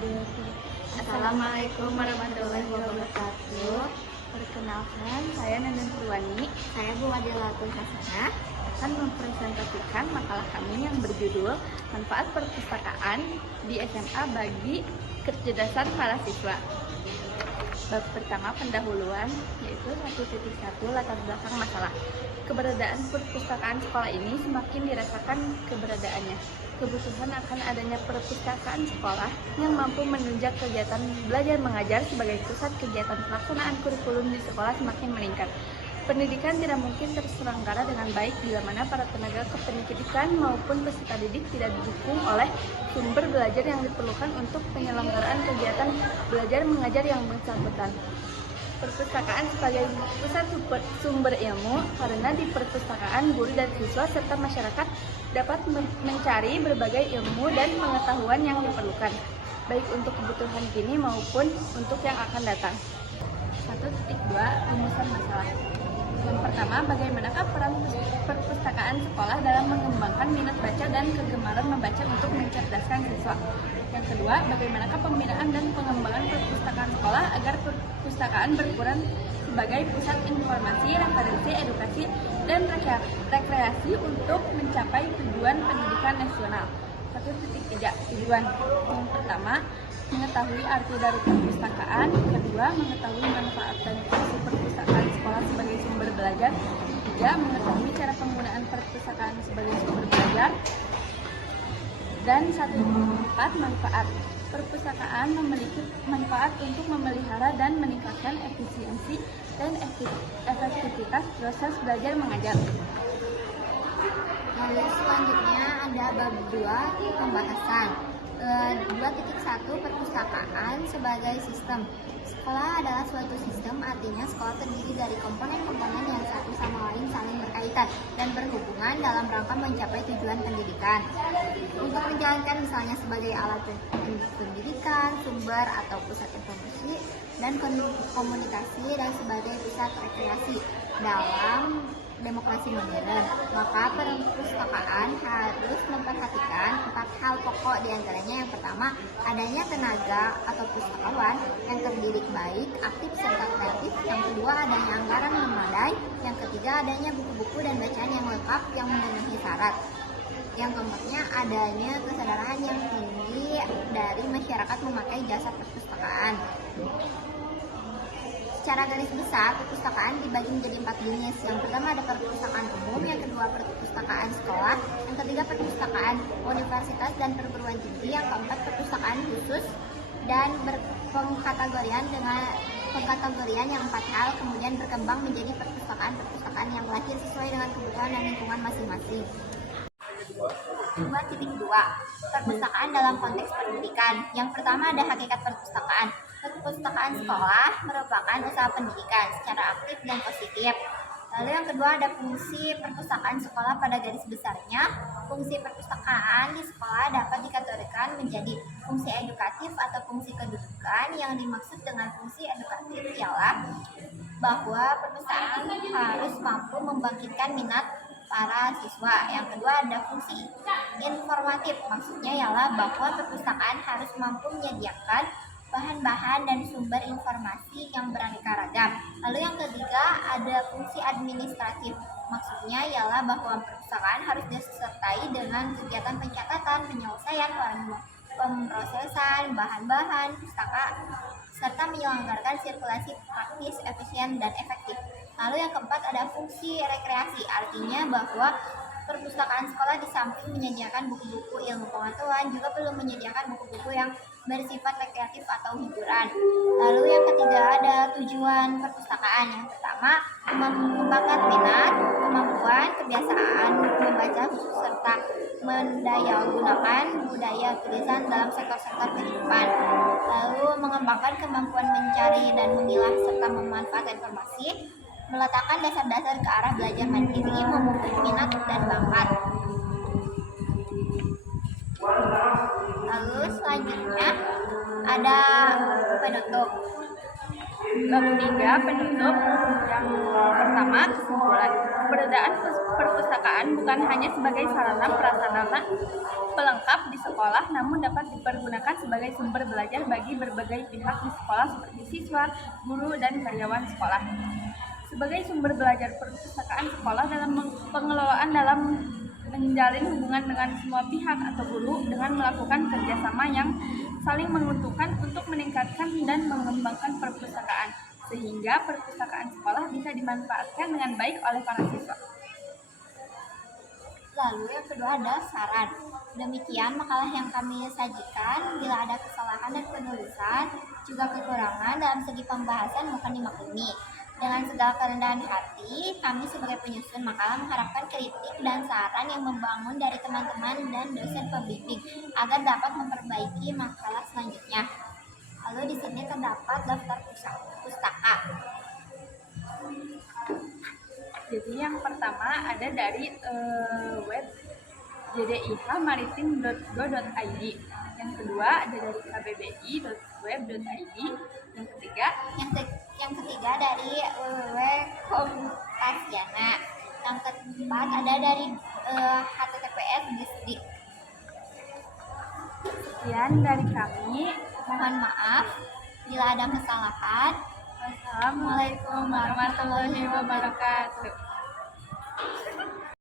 Assalamualaikum warahmatullahi wabarakatuh. Perkenalkan, saya Nenden Purwani. Saya Bu Adilatul Hasanah. Akan mempresentasikan makalah kami yang berjudul Manfaat Perpustakaan di SMA bagi Kecerdasan para Siswa. Bab pertama, pendahuluan, yaitu 1.1 latar belakang masalah. Keberadaan perpustakaan sekolah ini semakin dirasakan keberadaannya. Kebutuhan akan adanya perpustakaan sekolah yang mampu menunjang kegiatan belajar mengajar sebagai pusat kegiatan pelaksanaan kurikulum di sekolah semakin meningkat. Pendidikan tidak mungkin terselenggara dengan baik bila mana para tenaga kependidikan maupun peserta didik tidak didukung oleh sumber belajar yang diperlukan untuk penyelenggaraan kegiatan belajar mengajar yang bersangkutan. Perpustakaan sebagai pusat sumber ilmu, karena di perpustakaan guru dan siswa serta masyarakat dapat mencari berbagai ilmu dan pengetahuan yang diperlukan, baik untuk kebutuhan kini maupun untuk yang akan datang. 1.2 Rumusan masalah. Yang pertama, bagaimanakah peran perpustakaan sekolah dalam mengembangkan minat baca dan kegemaran membaca untuk mencerdaskan siswa. Yang kedua, bagaimanakah pembinaan dan pengembangan perpustakaan sekolah agar perpustakaan berperan sebagai pusat informasi, referensi, edukasi, dan rekreasi untuk mencapai tujuan pendidikan nasional. 1.3 Tujuan. Yang pertama, mengetahui arti dari perpustakaan. Kedua, mengetahui manfaat dan fungsi perpustakaan sekolah sebagai sumber belajar. Tiga, mengetahui cara penggunaan perpustakaan sebagai sumber belajar. Dan 1.4 Manfaat. Perpustakaan memiliki manfaat untuk memelihara dan meningkatkan efisiensi dan efektivitas proses belajar mengajar. Lalu selanjutnya ada bab 2 pembahasan. 2.1 Perpustakaan sebagai sistem. Sekolah adalah suatu sistem, artinya sekolah terdiri dari komponen-komponen yang satu sama lain saling berkaitan dan berhubungan dalam rangka mencapai tujuan pendidikan. Untuk menjalankan misalnya sebagai alat pendidikan, sumber atau pusat informasi dan komunikasi, dan sebagai pusat rekreasi dalam demokrasi modern, maka perpustakaan harus memperhatikan 4 hal pokok, diantaranya yang pertama, adanya tenaga atau pustakawan yang terdidik baik, aktif, serta kreatif. Yang kedua, adanya anggaran yang memadai. Yang ketiga, adanya buku-buku dan bacaan yang lengkap yang memenuhi syarat. Yang keempatnya, adanya kesadaran yang tinggi dari masyarakat memakai jasa perpustakaan. Secara garis besar, perpustakaan dibagi menjadi 4 jenis. Yang pertama ada perpustakaan umum, yang kedua perpustakaan sekolah, yang ketiga perpustakaan universitas dan perguruan tinggi, yang keempat perpustakaan khusus dan berpengkategorian dengan pengkategorian yang 4 hal, kemudian berkembang menjadi perpustakaan yang lahir sesuai dengan kebutuhan dan lingkungan masing-masing. 2.2 Perpustakaan dalam konteks pendidikan. Yang pertama ada hakikat perpustakaan. Perpustakaan sekolah merupakan usaha pendidikan secara aktif dan positif. Lalu yang kedua ada fungsi perpustakaan sekolah. Pada garis besarnya, fungsi perpustakaan di sekolah dapat dikategorikan menjadi fungsi edukatif atau fungsi kedudukan. Yang dimaksud dengan fungsi edukatif ialah bahwa perpustakaan harus mampu membangkitkan minat para siswa. Yang kedua ada fungsi informatif, maksudnya ialah bahwa perpustakaan harus mampu menyediakan bahan-bahan dan sumber informasi yang beraneka ragam. Lalu yang ketiga ada fungsi administratif, maksudnya ialah bahwa perpustakaan harus disertai dengan kegiatan pencatatan, penyelesaian, pemrosesan bahan-bahan pustaka, serta menyelenggarakan sirkulasi praktis, efisien, dan efektif. Lalu yang keempat ada fungsi rekreasi, artinya bahwa perpustakaan sekolah di samping menyediakan buku-buku ilmu pengetahuan juga perlu menyediakan buku-buku yang bersifat rekreatif atau hiburan. Lalu yang ketiga ada tujuan perpustakaan. Yang pertama, mengembangkan minat, kemampuan, kebiasaan membaca khusus, serta mendayagunakan budaya tulisan dalam sektor-sektor kehidupan. Lalu mengembangkan kemampuan mencari dan memilah serta memanfaatkan informasi, meletakkan dasar-dasar ke arah belajar mandiri, memupuk minat dan bakat. Lalu selanjutnya ada penutup. Bab 3 penutup. Yang pertama, kesimpulan. Keberadaan perpustakaan bukan hanya sebagai sarana prasarana pelengkap di sekolah, namun dapat dipergunakan sebagai sumber belajar bagi berbagai pihak di sekolah seperti siswa, guru, dan karyawan sekolah. Sebagai sumber belajar, perpustakaan sekolah dalam pengelolaan dalam menjalin hubungan dengan semua pihak atau guru dengan melakukan kerjasama yang saling menguntungkan untuk meningkatkan dan mengembangkan perpustakaan, sehingga perpustakaan sekolah bisa dimanfaatkan dengan baik oleh para siswa. Lalu yang kedua ada saran. Demikian makalah yang kami sajikan. Bila ada kesalahan dan penulisan, juga kekurangan dalam segi pembahasan mohon dimaklumi. Dengan segala kerendahan hati, kami sebagai penyusun makalah mengharapkan kritik dan saran yang membangun dari teman-teman dan dosen pembimbing agar dapat memperbaiki makalah selanjutnya. Lalu di sini terdapat daftar pustaka. Jadi yang pertama ada dari web jdihmaritim.go.id. Yang kedua ada dari kbbi.web.id. Yang ketiga Yang ketiga dari www.kompasiana. Yang keempat ada dari https Disdik. sekian dari kami. Mohon maaf bila ada kesalahan. Wassalamualaikum warahmatullahi wabarakatuh.